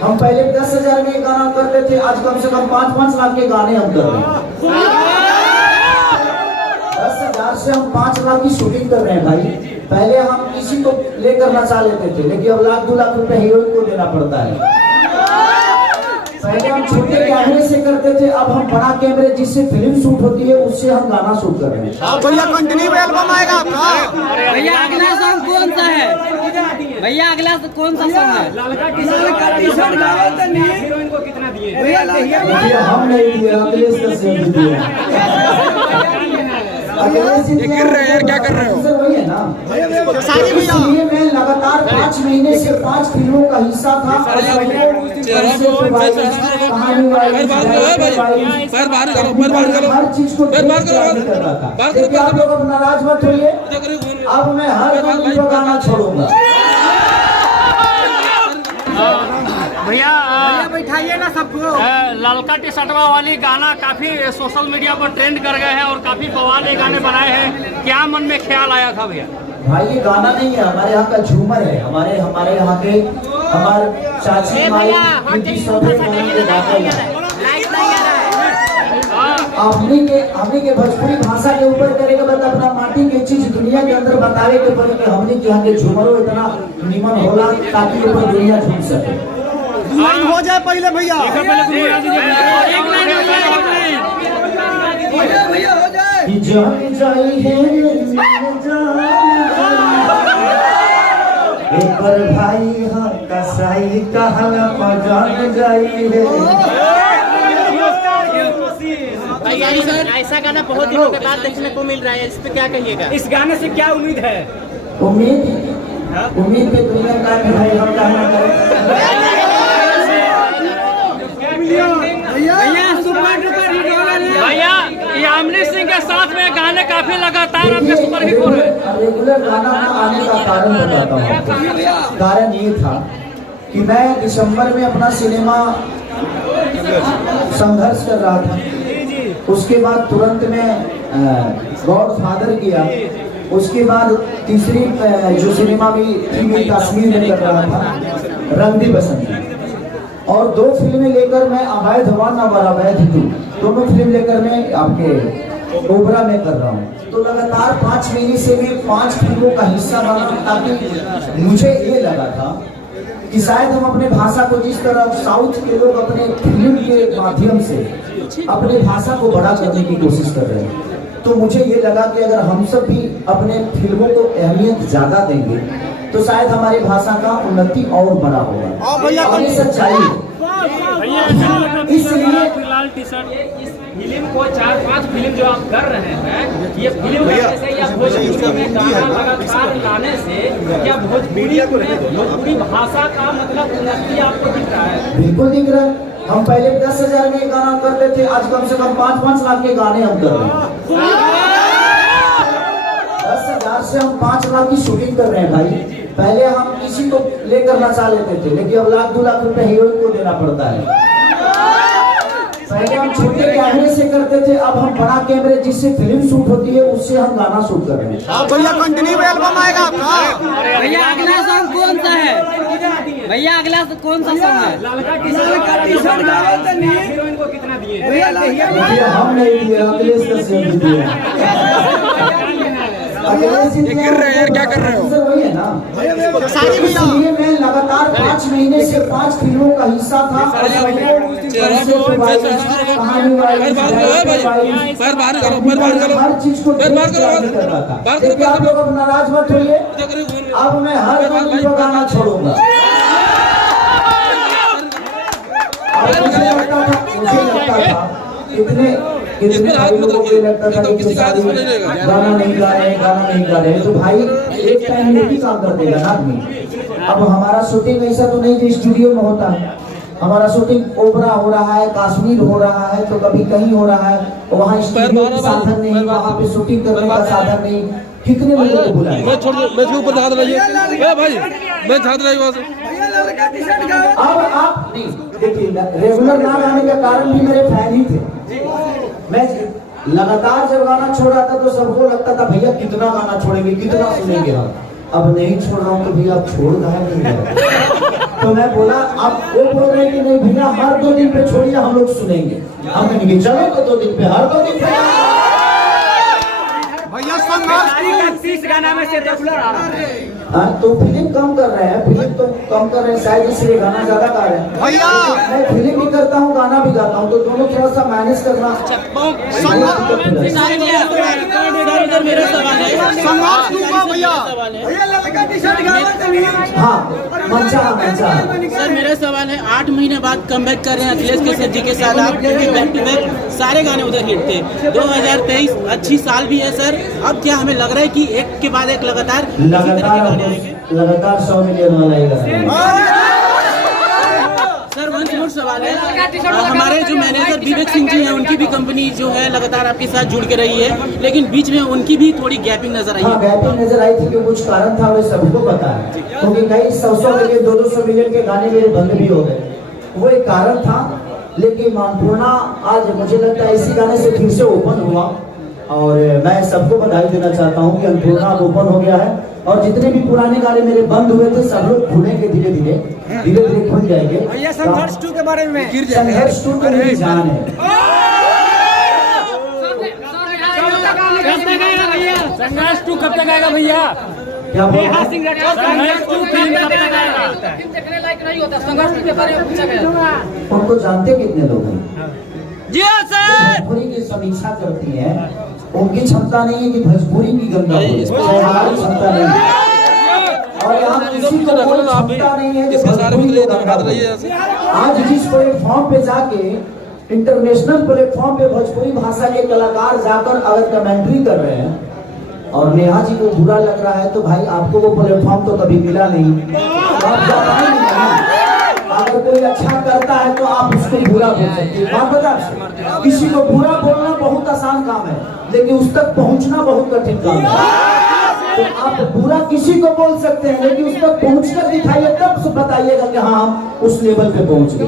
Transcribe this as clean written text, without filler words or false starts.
हम पहले 10,000 में गाना करते थे, आज कम से कम 5-5 लाख के गाने हम कर रहे हैं। 10,000 से हम 5 लाख की शूटिंग कर रहे हैं भाई। पहले हम किसी को लेकर नचा लेते थे, लेकिन अब 1-2 लाख रुपए हीरोइन को देना पड़ता है। पहले हम छोटे कैमरे से करते थे, अब हम बड़ा कैमरे जिससे फिल्म शूट होती है उससे हम गाना शूट कर रहे हैं। भैया कंटिन्यू एल्बम आएगा आपका? भैया अगला सॉन्ग कौन सा है? भैया अगला कौन सा सॉन्ग है? ललका टी-शर्ट गावल त नहीं हीरोइन को कितना दिए? भैया देखिए हम नहीं दिए, अखिलेश का सेम दिया। गिर रहे हैं यार, क्या कर रहे हो? सर वही है ना, इसलिए मैं लगातार 5 महीने से 5 फिल्मों का हिस्सा था। हर चीज को कर रहा था। देखिए आप लोग अब नाराज मत होइए, अब मैं हर गाना छोड़ूंगा। भैया बैठाइए ना सबको। ललका टी-शर्ट वाली गाना काफी सोशल मीडिया पर ट्रेंड कर गए हैं और काफी बवाल ये गाने बनाए हैं। क्या मन में ख्याल आया था भैया? भाई ये गाना नहीं है, हमारे यहाँ का झूमर है। हमारे यहाँ के हमारे चाची माई हमने के भोजपुरी भाषा के ऊपर करेगा, बता अपना माटी के चीज दुनिया के अंदर बतावे के पड़े कि हमने के यहाँ के झूमरो इतना निमन होला ताकि ऊपर दुनिया झूम सके। लाइन हो जाए पहले भैया। भैया हो जाए। एक बार भाई हाँ कसाई कहला पजान जाई है। ऐसा गाना बहुत दिनों के बाद देखने को मिल रहा है, इस पे क्या कहिएगा? इस गाने से क्या उम्मीद है? उम्मीद पे दुनिया का भाई हम गाना करें। भैया ये आमनी सिंह के साथ में गाने काफी लगातार आपके सुपर हिट हो रहे हैं। रेगुलर गाना आने का कारण बताता हूँ। कारण ये था कि मैं दिसंबर में अपना सिनेमा संघर्ष कर रहा था। उसके बाद तुरंत में गॉड फादर किया। उसके बाद तीसरी जो सिनेमा भी थी कश्मीर में कर रहा था, रंग दे बसंती। और 2 फिल्में लेकर मैं अवैध 1 और अवैध 2 दोनों फिल्म लेकर मैं आपके ओबरा में कर रहा हूँ। तो लगातार 5 महीने से मैं 5 फिल्मों का हिस्सा बना, ताकि मुझे ये लगा था कि शायद हम अपने भाषा को जिस तरह साउथ के लोग अपने फिल्म के माध्यम से अपने भाषा को बड़ा करने की कोशिश कर रहे हैं, तो मुझे ये लगा कि अगर हम सब भी अपने फिल्मों को अहमियत ज्यादा देंगे तो शायद हमारी भाषा का उन्नति और बड़ा होगा। और ये सच्चाई है। इसलिए फिलहाल टी-शर्ट इस फिल्म को 4-5 फिल्म जो आप कर रहे हैं, ये फिल्म करने से या भोजपुरी में गाना लगातार लाने से क्या भोजपुरी भाषा का मतलब उन्नति आपको दिख रहा है? बिल्कुल दिख रहा है। हम पहले 10,000 में गाना करते थे, आज कम से कम 5-5 लाख के गाने हम कर रहे हैं। 10,000 से हम 5 लाख की शूटिंग कर रहे हैं भाई। पहले हम किसी को लेकर नचा लेते थे, लेकिन अब 1-2 लाख रुपए हीरोइन को देना पड़ता है। पहले हम छोटे कैमरे से करते थे, अब हम बड़ा कैमरे जिससे फिल्म शूट होती है उससे हम गाना शूट कर रहे हैं। भैया कंटिन्यू एल्बम आएगा आपका? भैया अगला सॉन्ग कौन सा है? भैया अगला कौन सा सॉन्ग है? ललका टी-शर्ट गावल त नहीं हीरोइन को कितना दिए? भैया देखिए हम नहीं दिए, अखिलेश का सेम दिया। गिर रहे हैं यार, क्या कर रहे हो? सर वही है ना, इसलिए मैं लगातार 5 महीने से 5 फिल्मों का हिस्सा था। हर चीज को कर रहा था। देखिए आप लोग अब नाराज मत होइए, अब मैं हर गाना छोड़ूंगा। मुझे लगता था कितने लोगों को लगता था कि गाना नहीं गा रहे, तो भाई एक टाइम में भी काम कर देगा ना आदमी। अब हमारा शूटिंग ऐसा तो नहीं जो स्टूडियो में होता है, हमारा शूटिंग ओबरा हो रहा है, कश्मीर हो रहा है, तो कभी कहीं हो रहा है, वहाँ स्टूडियो का साधन नहीं, वहाँ पे शूटिंग करने का साधन नहीं। कितने लोगों को बुलाए? मैं के ऊपर हाथ लगाइए भाई, मैं हाथ लगाइए वहाँ से। अब आप नहीं देखिए, रेगुलर ना गाने का कारण भी मेरे फैन ही थे। मैं लगातार जब गाना छोड़ रहा था तो सबको लगता था भैया कितना गाना छोड़ेंगे, कितना सुनेंगे हम। अब नहीं छोड़ रहा हूँ तो भैया आप छोड़ रहा है। तो मैं बोला, अब वो बोल रहे कि नहीं भैया हर 2 दिन पे छोड़िए, हम लोग सुनेंगे। हम कहेंगे कि चलो तो 2 दिन पे, हर 2 दिन पे भैया संघर्ष 30 गाना में से रेगुलर आ रहा है। हाँ, तो फिल्म कम कर रहे हैं, फिल्म तो कम कर रहे हैं, शायद इसलिए गाना ज्यादा गा रहे हैं। भैया मैं फिल्म भी करता हूँ, गाना भी गाता हूँ, तो दोनों थोड़ा सा मैनेज करना। मेरा सवाल है, संघर्ष हुआ भैया। हाँ, मंचा सर मेरा सवाल है, 8 महीने बाद कमबैक कर रहे हैं अखिलेश केसरी जी के साथ आप, क्योंकि बैक टू बैक सारे गाने उधर हिट थे। 2023 अच्छी साल भी है सर, अब क्या हमें लग रहा है कि एक के बाद एक लगातार 100 मिलियन वाला ही गाना। सर वन मोर सवाल है, हमारे जो मैनेजर विवेक सिंह जी हैं, उनकी भी कंपनी जो है लगातार आपके साथ जुड़ के रही है, लेकिन बीच में उनकी भी थोड़ी गैपिंग नजर आई है। हाँ, गैपिंग नजर आई थी कि कुछ कारण था, वो सबको पता है, क्योंकि कई 100 मिलियन 200 मिलियन के गाने मेरे बंद भी हो गए, वो एक कारण था। लेकिन अन्नपूर्णा आज मुझे लगता है इसी गाने से फिर से ओपन हुआ, और मैं सबको बधाई देना चाहता हूँ कि अन्नपूर्णा ओपन हो गया है। और जितने भी पुराने गाने मेरे बंद हुए थे, सब लोग खुलेंगे, धीरे धीरे खुल जाएंगे। भैया संघर्ष 2 के बारे में, संघर्ष 2 तो मेरी जान है। संघर्ष 2 कब तक आएगा भैया? क्या बोला? संघर्ष 2 फिल्म कब तक आएगा? उनको जानते कितने लोग हैं? जी हाँ सर। भोजपुरी की समीक्षा करती है, उनकी क्षमता नहीं है कि भोजपुरी की गंगा बोले, हमारी क्षमता नहीं है। और यहाँ किसी को कोई क्षमता नहीं है कि भोजपुरी को गंगा बोले। आज जिस प्लेटफॉर्म पे जाके, इंटरनेशनल प्लेटफॉर्म पे भोजपुरी भाषा के कलाकार जाकर अगर कमेंट्री कर रहे हैं और नेहा जी को बुरा लग रहा है, तो भाई आपको वो प्लेटफॉर्म तो कभी मिला नहीं, आप जा पाएंगे नहीं। अगर कोई अच्छा करता है तो आप उसको बुरा बोल सकते हैं। बात बता आपसे, किसी को बुरा बोलना बहुत आसान काम है, लेकिन उस तक पहुंचना बहुत कठिन काम है। तो आप बुरा किसी को बोल सकते हैं, लेकिन उस तक पहुंचकर दिखाइए, तब बताइएगा कि हाँ हम उस लेवल पे पहुंच गए।